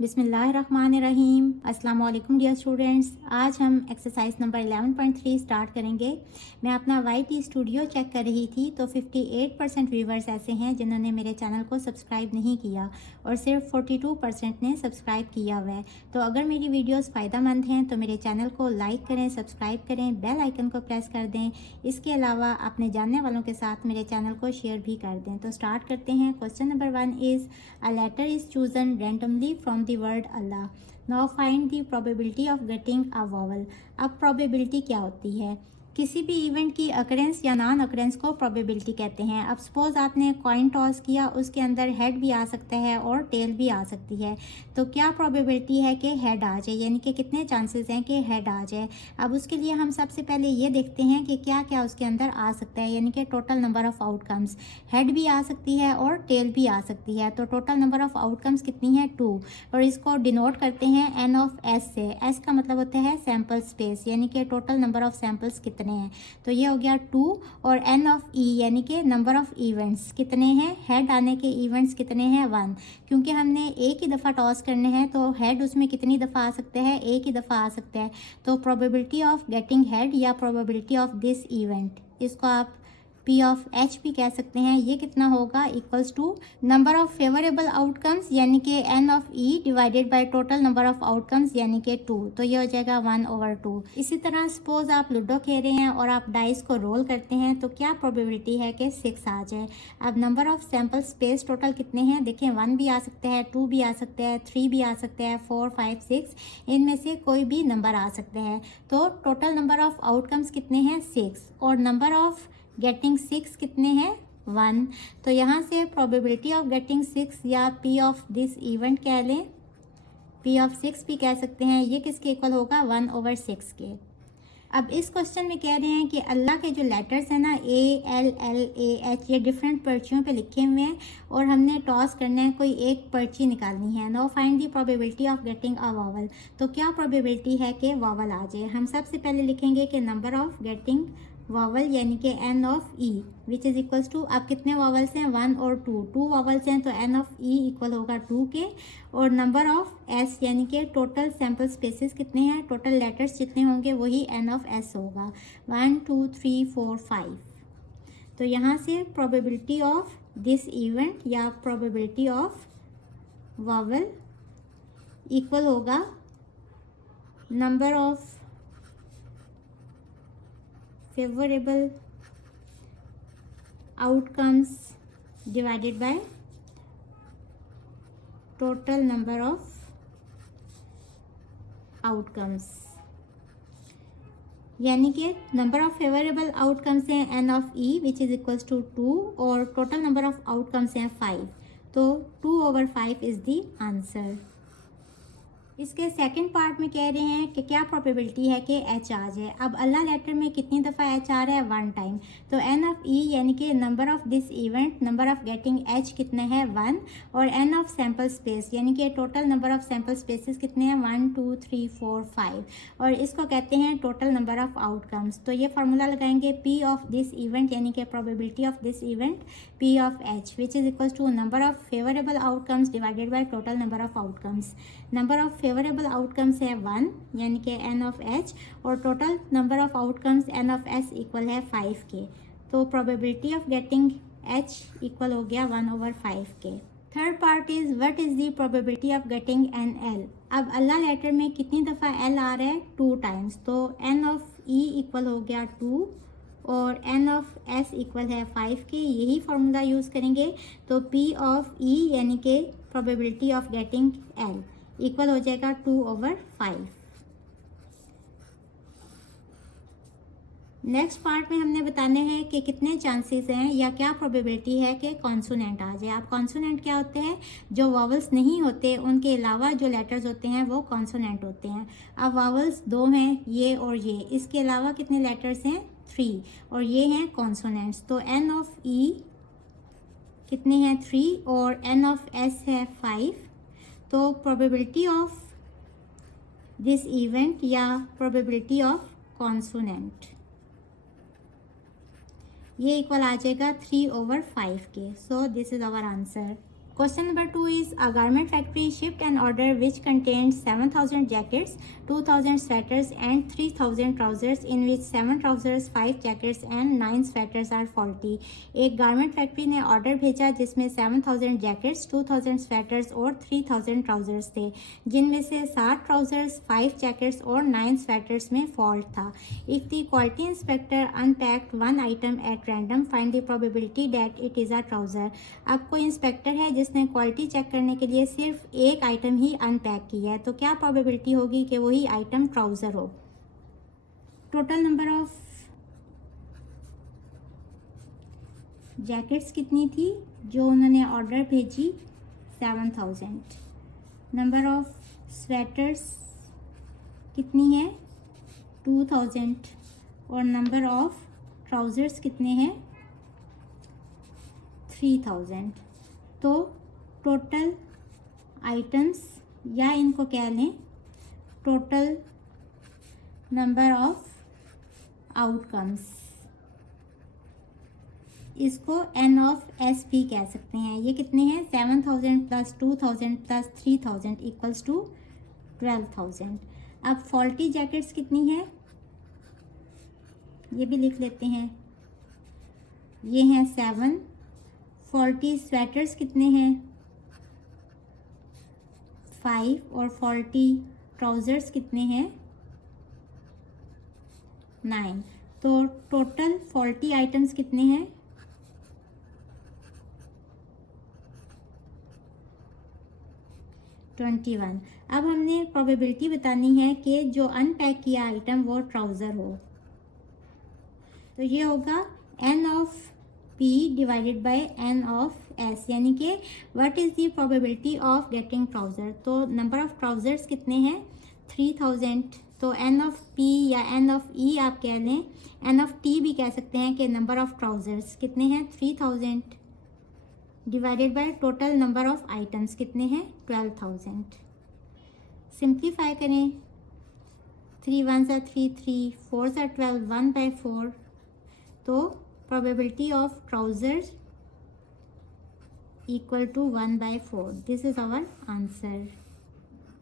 बिस्मिल्लाहिर्रहमानिर्रहीम। अस्सलाम वालेकुम डियर स्टूडेंट्स। आज हम एक्सरसाइज नंबर 11.3 स्टार्ट करेंगे। मैं अपना YT स्टूडियो चेक कर रही थी तो 58% व्यूवर्स ऐसे हैं जिन्होंने मेरे चैनल को सब्सक्राइब नहीं किया और सिर्फ 42% ने सब्सक्राइब किया हुआ है। तो अगर मेरी वीडियोस फ़ायदेमंद हैं तो मेरे चैनल को लाइक करें, सब्सक्राइब करें, बेल आइकन को प्रेस कर दें। इसके अलावा अपने जानने वालों के साथ मेरे चैनल को शेयर भी कर दें। तो स्टार्ट करते हैं। Question number 1 is a letter is chosen randomly from the word Allah. Now find the probability of getting a vowel. अब probability क्या होती है? किसी भी इवेंट की अकरेंस या नॉन अकरेंस को प्रोबेबिलिटी कहते हैं। अब सपोज आपने कॉइन टॉस किया, उसके अंदर हेड भी आ सकता है और टेल भी आ सकती है। तो क्या प्रोबेबिलिटी है कि हेड आ जाए, यानी कि कितने चांसेस हैं कि हेड आ जाए। अब उसके लिए हम सबसे पहले ये देखते हैं कि क्या क्या उसके अंदर आ सकता है, यानी कि total number of outcomes. Head भी आ सकती है और टेल भी आ सकती है। तो टोटल नंबर ऑफ आउटकम्स कितनी है? 2। और इसको डिनोट करते हैं n ऑफ s से। s का मतलब होता है सैम्पल स्पेस, यानी कि टोटल नंबर ऑफ सैम्पल्स कितने हैं। तो ये हो गया 2। और n ऑफ e यानी कि नंबर ऑफ इवेंट्स कितने हैं। हेड आने के इवेंट्स कितने हैं? 1। क्योंकि हमने एक ही दफ़ा टॉस करने हैं तो हेड उसमें कितनी दफ़ा आ सकता है? एक ही दफ़ा आ सकता है। तो प्रोबेबिलिटी ऑफ गेटिंग हेड या प्रोबेबिलिटी ऑफ दिस इवेंट, इसको आप P ऑफ H भी कह सकते हैं। ये कितना होगा? Equals to number of favourable outcomes यानी कि n ऑफ E divided by total number of outcomes यानी कि 2। तो ये हो जाएगा 1/2। इसी तरह सपोज आप लूडो खेल रहे हैं और आप डाइस को रोल करते हैं तो क्या प्रोबेबिलिटी है कि 6 आ जाए। अब number of sample space total कितने हैं? देखें, 1 भी आ सकता है, 2 भी आ सकता है, 3 भी आ सकता है, 4, 5, 6, इनमें से कोई भी नंबर आ सकते हैं। तो टोटल नंबर ऑफ आउटकम्स कितने हैं? 6। और नंबर ऑफ गेटिंग 6 कितने हैं? 1। तो यहाँ से प्रोबेबिलिटी ऑफ गेटिंग 6 या P ऑफ दिस इवेंट कह लें, P ऑफ 6 भी कह सकते हैं। ये किसके इक्वल होगा? 1/6 के। अब इस क्वेश्चन में कह रहे हैं कि अल्लाह के जो लेटर्स हैं ना, ALLAH, ये डिफरेंट पर्चियों पे लिखे हुए हैं और हमने टॉस करना है, कोई एक पर्ची निकालनी है। Now find the probability of getting a vowel. तो क्या प्रोबेबिलिटी है कि वावल आ जाए। हम सबसे पहले लिखेंगे कि नंबर ऑफ गेटिंग वावल यानी कि n ऑफ E which is equals to, अब कितने वावल्स हैं? 1 और 2। 2 वावल्स हैं तो n ऑफ E इक्वल होगा 2 के। और नंबर ऑफ S यानी कि टोटल सैम्पल स्पेसेस कितने हैं, टोटल लेटर्स जितने होंगे वही n ऑफ S होगा। 1 2 3 4 5। तो यहाँ से प्रोबेबिलिटी ऑफ दिस इवेंट या प्रोबेबिलिटी ऑफ वावल इक्वल होगा number of favorable outcomes divided by total number of outcomes, यानी कि नंबर ऑफ फेवरेबल आउटकम्स हैं n ऑफ E which is equals to 2 और टोटल नंबर ऑफ आउटकम्स हैं 5। तो 2/5 is the answer. इसके second part में कह रहे हैं कि क्या प्रोबेबिलिटी है कि H आ जाए। अब अल्लाह लेटर में कितनी दफ़ा H आ रहा है? 1 टाइम। तो n ऑफ E यानी कि number of this event, number of getting H कितना है? 1। और n ऑफ सैम्पल स्पेस यानी कि total number of sample spaces कितने हैं? 1 2 3 4 5। और इसको कहते हैं टोटल नंबर ऑफ आउटकम्स। तो ये फार्मूला लगाएंगे P ऑफ दिस इवेंट यानी कि probability of this event P of H which is equals to number of favourable outcomes divided by total number of outcomes. Number of favourable outcomes है 1 यानी कि n ऑफ H और total number of outcomes n of S equal है 5 के। तो probability of getting H equal हो गया 1/5 के। Third part is what is the probability of getting NL। अब अल्लाह लेटर में कितनी दफ़ा L आ रहा है? 2 टाइम्स। तो n ऑफ E इक्वल हो गया 2 और n ऑफ S इक्वल है 5 के। यही फार्मूला यूज़ करेंगे। तो P ऑफ E यानी कि probability of getting L equal हो जाएगा 2/5। नेक्स्ट पार्ट में हमने बताने हैं कि कितने चांसेस हैं या क्या प्रोबेबिलिटी है कि कॉन्सोनेंट आ जाए। अब कॉन्सोनेंट क्या होते हैं? जो वावल्स नहीं होते उनके अलावा जो लेटर्स होते हैं वो कॉन्सोनेंट होते हैं। अब वावल्स 2 हैं, ये और ये, इसके अलावा कितने लेटर्स हैं? 3 और ये हैं कॉन्सोनेंट्स। तो n ऑफ E कितने हैं? 3 और n ऑफ S है 5। तो प्रोबेबिलिटी ऑफ दिस इवेंट या प्रोबेबिलिटी ऑफ कॉन्सोनेंट ये इक्वल आ जाएगा 3/5 के। So this is our answer. Question number 2 is a garment factory shipped an order which contained 7,000 jackets, 2,000 sweaters and 3,000 trousers in which 7 trousers, 5 jackets and 9 sweaters are faulty. एक garment factory ने order भेजा जिसमें 7,000 jackets, 2,000 sweaters और 3,000 trousers थे, जिनमें से 7 trousers, 5 jackets और 9 sweaters में फॉल्ट था. If the quality inspector unpacked one item at random, find the probability that it is a trouser. अब कोई इंस्पेक्टर है जिसने क्वालिटी चेक करने के लिए सिर्फ एक आइटम ही अनपैक की है, तो क्या प्रोबेबिलिटी होगी कि वही आइटम ट्राउज़र हो. टोटल नंबर ऑफ जैकेट्स कितनी थी जो उन्होंने ऑर्डर भेजी, 7,000. नंबर ऑफ स्वेटर्स कितनी है, 2,000. और नंबर ऑफ ट्राउज़र्स कितने हैं, 3,000. तो टोटल आइटम्स या इनको कह लें टोटल नंबर ऑफ आउटकम्स, इसको एन ऑफ एस भी कह सकते हैं. ये कितने हैं, 7,000 प्लस 2,000 प्लस 3,000 इक्वल्स टू 12,000. अब फॉल्टी जैकेट्स कितनी है ये भी लिख लेते हैं, ये हैं 7. फॉल्टी स्वेटर्स कितने हैं, 5. और फॉल्टी ट्राउज़र्स कितने हैं, 9. तो टोटल फॉल्टी आइटम्स कितने हैं, 21. अब हमने प्रोबेबिलिटी बतानी है कि जो अनपैक किया आइटम वो ट्राउज़र हो, तो ये होगा n of P divided by n of S, यानी कि what is the probability of getting trouser. तो नंबर ऑफ ट्राउज़र्स कितने हैं, 3,000. तो एन ऑफ P या एन ऑफ E आप कह लें, एन ऑफ T भी कह सकते हैं कि नंबर ऑफ ट्राउज़र्स कितने हैं, 3,000 divided by total number of items कितने हैं, 12,000. सिंप्लीफाई करें, 3 1 3 3 4 12, 1/4. तो probability of trousers equal to 1/4. This is our answer.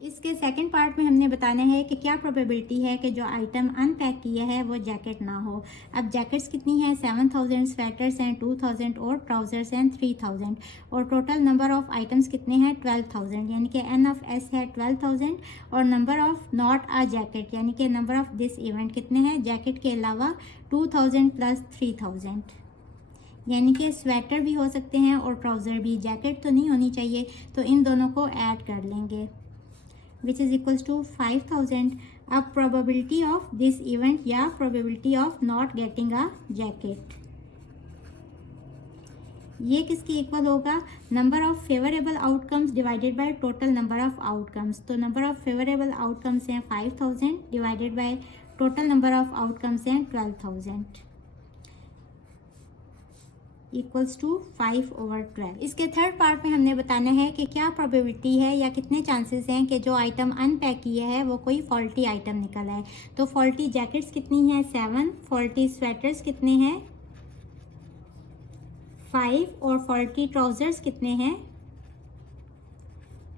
इसके सेकंड पार्ट में हमने बताना है कि क्या प्रोबेबिलिटी है कि जो आइटम अनपैक किया है वो जैकेट ना हो. अब जैकेट्स कितनी हैं, 7,000, स्वेटर्स हैं 2,000 और ट्राउज़र्स हैं 3,000. और टोटल नंबर ऑफ आइटम्स कितने हैं, 12,000, यानी कि एन ऑफ एस है 12,000. और number of not a jacket यानी कि नंबर ऑफ दिस इवेंट कितने हैं, जैकेट के अलावा 2,000 प्लस 3,000, यानी कि स्वेटर भी हो सकते हैं और ट्राउज़र भी, जैकेट तो नहीं होनी चाहिए. तो इन दोनों को ऐड कर लेंगे which is equals to 5,000. अब probability of this event या probability of not getting a jacket, ये किसके इक्वल होगा, number of favourable outcomes divided by total number of outcomes. तो नंबर ऑफ फेवरेबल आउटकम्स हैं 5,000 divided by total number of outcomes हैं 12,000 equals to 5/12. इसके third part में हमने बताना है कि क्या प्रोबेबिलिटी है या कितने चांसेस हैं कि जो आइटम अनपैक किया है वो कोई फॉल्टी आइटम निकल आए. तो फॉल्टी जैकेट्स कितनी हैं, 7. फॉल्टी स्वेटर्स कितने हैं, 5. और फॉल्टी ट्राउज़र्स कितने हैं,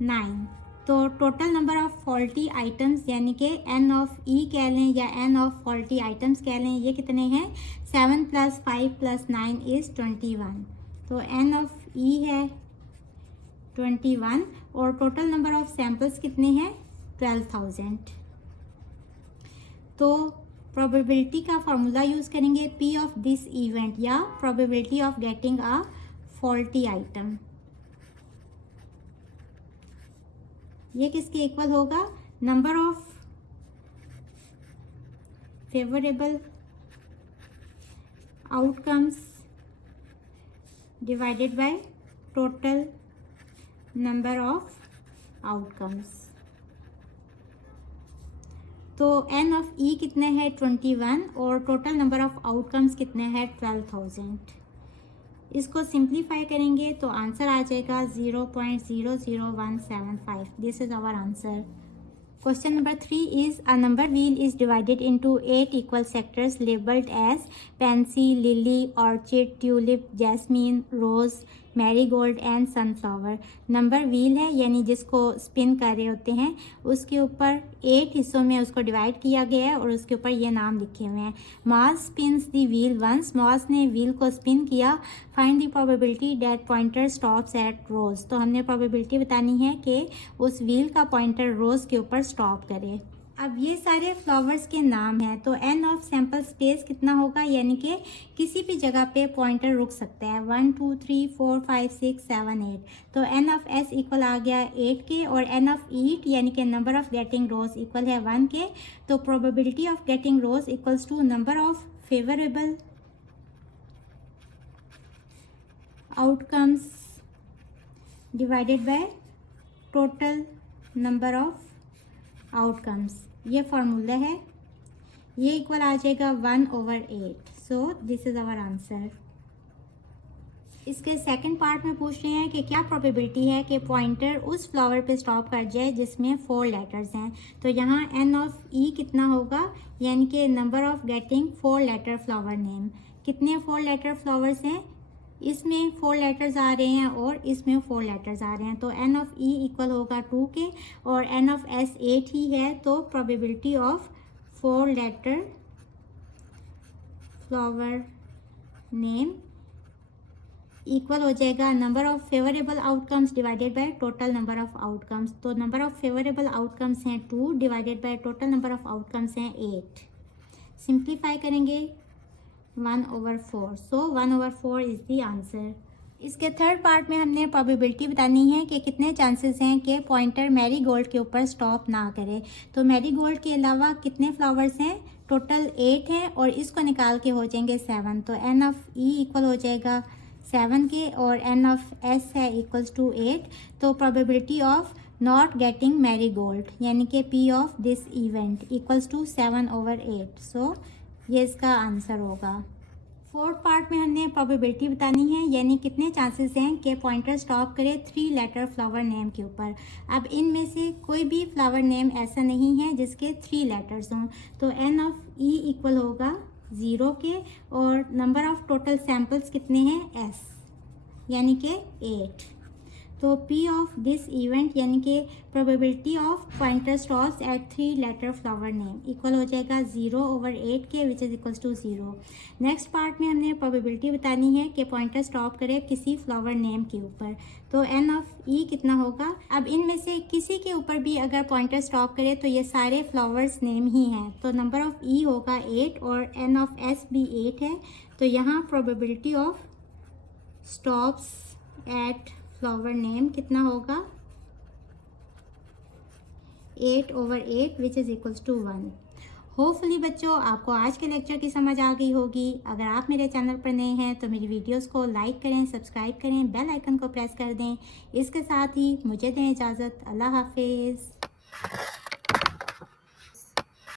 9. तो total number of faulty items यानी कि एन ऑफ ई कह लें या एन ऑफ फॉल्टी आइटम्स कह लें, ये कितने हैं, 7 + 5 + 9 इज़ 21. तो एन ऑफ ई है 21 और टोटल नंबर ऑफ सैम्पल्स कितने हैं, 12,000. तो प्रोबेबिलिटी का फार्मूला यूज़ करेंगे, पी ऑफ दिस इवेंट या probability of getting a faulty item. ये किसके इक्वल होगा, number of favourable outcomes divided by total number of outcomes. तो एन ऑफ ई कितने हैं, 21 और टोटल नंबर ऑफ आउटकम्स कितने हैं, 12,000. इसको सिंप्लीफाई करेंगे तो आंसर आ जाएगा 0.00175. This is our answer. Question number 3 is a number wheel is divided into 8 equal sectors labeled as pansy, lily, orchid, tulip, jasmine, rose, marigold and sunflower. Number wheel है, यानी जिसको स्पिन कर रहे होते हैं, उसके ऊपर 8 हिस्सों में उसको डिवाइड किया गया है और उसके ऊपर ये नाम लिखे हुए हैं। Moss spins the wheel once, Moss ने व्हील को स्पिन किया। Find the probability that pointer stops at rose, तो हमने प्रोबेबिलिटी बतानी है कि उस व्हील का पॉइंटर रोज के ऊपर स्टॉप करे। अब ये सारे फ्लावर्स के नाम हैं, तो एन ऑफ सैम्पल स्पेस कितना होगा, यानी कि किसी भी जगह पे पॉइंटर रुक सकता है। 1 2 3 4 5 6 7 8, तो एन ऑफ एस इक्वल आ गया 8 के, और एन ऑफ ईट यानी कि number of getting rose equal है 1 के। तो probability of getting rose equals to number of favourable outcomes divided by total number of outcomes. ये फॉर्मूला है, ये इक्वल आ जाएगा 1/8। So this is our answer. इसके सेकंड पार्ट में पूछ रहे हैं कि क्या प्रोबेबिलिटी है कि पॉइंटर उस फ्लावर पे स्टॉप कर जाए जिसमें 4 लेटर्स हैं। तो यहाँ एन ऑफ ई कितना होगा, यानी कि number of getting 4 letter flower name. कितने 4 लेटर फ्लावर्स हैं, इसमें 4 लेटर्स आ रहे हैं और इसमें 4 लेटर्स आ रहे हैं। तो एन ऑफ ई इक्वल होगा 2 के, और एन ऑफ एस 8 ही है, तो probability of 4 letter flower name equal हो जाएगा number of favourable outcomes divided by total number of outcomes. तो नंबर ऑफ फेवरेबल आउटकम्स हैं 2 divided by total number of outcomes हैं 8। सिंप्लीफाई करेंगे 1/4, सो 1/4 इज द आंसर। इसके third part में हमने probability बतानी है कि कितने चांसेस हैं कि पॉइंटर मैरीगोल्ड के ऊपर स्टॉप ना करे। तो मैरीगोल्ड के अलावा कितने फ्लावर्स हैं, टोटल 8 हैं, और इसको निकाल के हो जाएंगे 7। तो एन ऑफ ई इक्वल हो जाएगा 7 के, और एन ऑफ एस है इक्वल्स टू 8। तो probability of not getting marigold यानी कि P of this event equals to 7/8। So ये इसका आंसर होगा। फोर्थ पार्ट में हमने प्रोबेबिलिटी बतानी है, यानी कितने चांसेस हैं कि पॉइंटर स्टॉप करे 3 लेटर फ्लावर नेम के ऊपर। अब इनमें से कोई भी फ्लावर नेम ऐसा नहीं है जिसके 3 लेटर्स हों। तो एन ऑफ ई इक्वल होगा 0 के, और नंबर ऑफ टोटल सैम्पल्स कितने हैं, एस, यानी कि 8। तो P ऑफ दिस इवेंट यानी कि probability of pointer stops at 3 letter flower name equal हो जाएगा 0/8 के, which is equals to 0। Next part में हमने प्रोबेबिलिटी बतानी है कि पॉइंटर स्टॉप करे किसी फ्लावर नेम के ऊपर। तो एन ऑफ ई कितना होगा, अब इनमें से किसी के ऊपर भी अगर पॉइंटर स्टॉप करे तो ये सारे फ्लावर्स नेम ही हैं। तो नंबर ऑफ ई होगा 8, और एन ऑफ एस भी 8 है। तो यहाँ probability of stops at flower name कितना होगा, 8/8 which is equals to 1। Hopefully बच्चों आपको आज के लेक्चर की समझ आ गई होगी। अगर आप मेरे चैनल पर नए हैं तो मेरी वीडियोस को लाइक करें, सब्सक्राइब करें, बेल आइकन को प्रेस कर दें। इसके साथ ही मुझे दें इजाज़त। अल्लाह हाफिज़।